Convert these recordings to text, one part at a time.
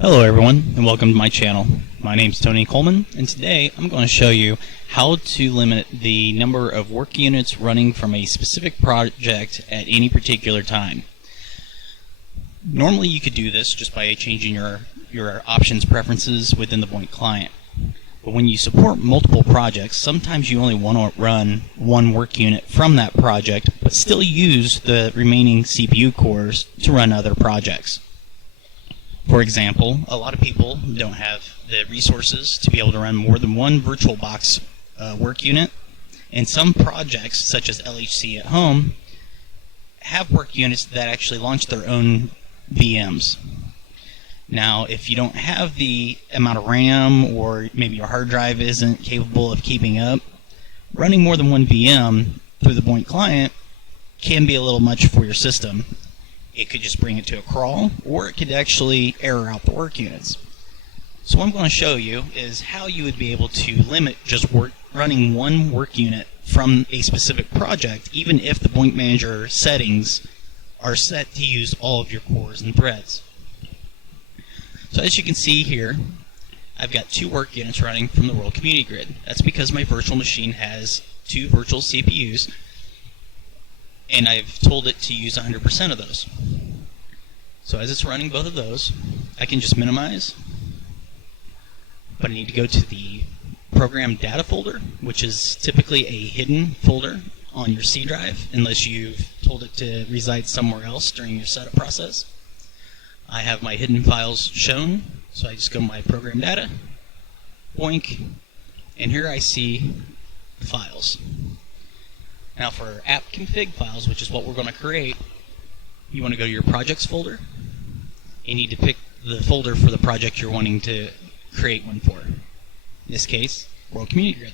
Hello everyone, and welcome to my channel. My name is Tony Coleman, and today I'm going to show you how to limit the number of work units running from a specific project at any particular time. Normally you could do this just by changing your options preferences within the BOINC client. But when you support multiple projects, sometimes you only want to run one work unit from that project, but still use the remaining CPU cores to run other projects. For example, a lot of people don't have the resources to be able to run more than one VirtualBox work unit, and some projects, such as LHC at home, have work units that actually launch their own VMs. Now, if you don't have the amount of RAM, or maybe your hard drive isn't capable of keeping up, running more than one VM through the BOINC client can be a little much for your system. It could just bring it to a crawl, or it could actually error out the work units. So what I'm going to show you is how you would be able to limit just running one work unit from a specific project, even if the BOINC Manager settings are set to use all of your cores and threads. So as you can see here, I've got two work units running from the World Community Grid. That's because my virtual machine has two virtual CPUs, and I've told it to use 100% of those. So as it's running both of those, I can just minimize, but I need to go to the program data folder, which is typically a hidden folder on your C drive, unless you've told it to reside somewhere else during your setup process. I have my hidden files shown, so I just go to my program data, BOINC, and here I see the files. Now for app config files, which is what we're going to create, you want to go to your projects folder. You need to pick the folder for the project you're wanting to create one for. In this case, World Community Grid.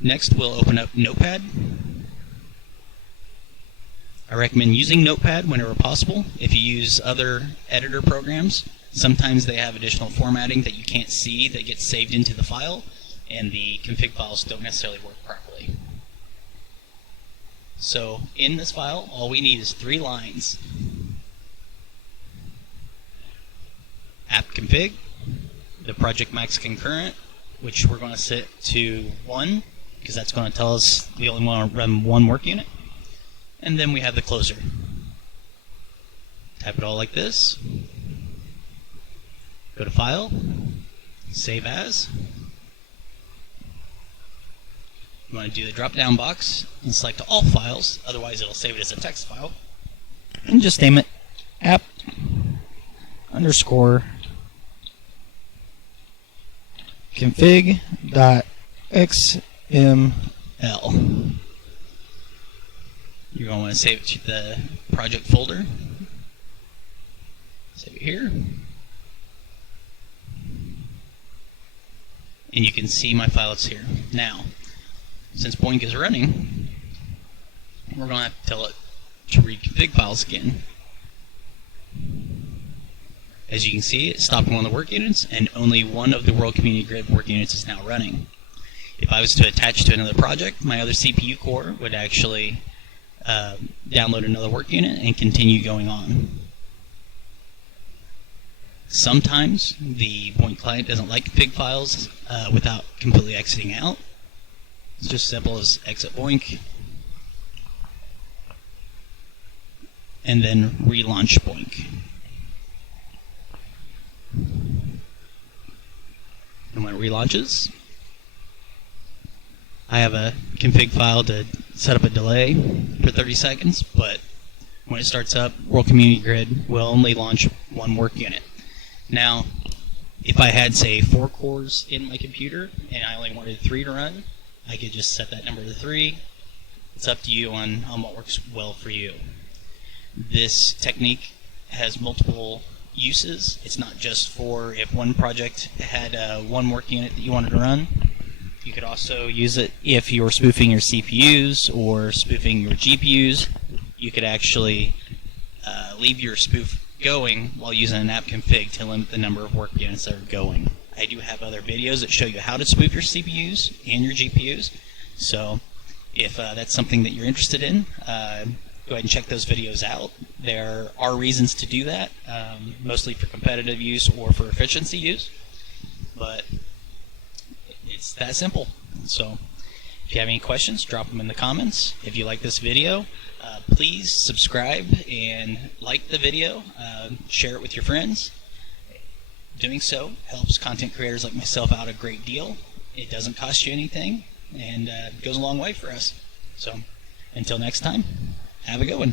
Next, we'll open up Notepad. I recommend using Notepad whenever possible. If you use other editor programs, sometimes they have additional formatting that you can't see that gets saved into the file, and the config files don't necessarily work properly. So in this file, all we need is 3 lines. App config, the project max concurrent, which we're going to set to 1, because that's going to tell us we only want to run one work unit. And then we have the closer. Type it all like this. Go to File, Save As. You want to do the drop-down box and select all files, otherwise it'll save it as a text file. And just name it app underscore config.xml. You're going to want to save it to the project folder. Save it here. And you can see my file is here. Now, since BOINC is running, we're going to have to tell it to read config files again. As you can see, it stopped one of the work units, and only one of the World Community Grid work units is now running. If I was to attach to another project, my other CPU core would actually download another work unit and continue going on. Sometimes the BOINC client doesn't like config files without completely exiting out. It's just simple as exit BOINC and then relaunch BOINC. And when it relaunches, I have a config file to set up a delay for 30 seconds, but when it starts up, World Community Grid will only launch one work unit. Now, if I had, say, 4 cores in my computer and I only wanted 3 to run, I could just set that number to 3. It's up to you on what works well for you. This technique has multiple uses. It's not just for if one project had one work unit that you wanted to run. You could also use it if you're spoofing your CPUs or spoofing your GPUs. You could actually leave your spoof going while using an app config to limit the number of work units that are going. I do have other videos that show you how to spoof your CPUs and your GPUs. So if that's something that you're interested in, go ahead and check those videos out. There are reasons to do that, mostly for competitive use or for efficiency use, but it's that simple. So if you have any questions, drop them in the comments. If you like this video, please subscribe and like the video, share it with your friends. Doing so helps content creators like myself out a great deal. It doesn't cost you anything, and it goes a long way for us. So until next time, have a good one.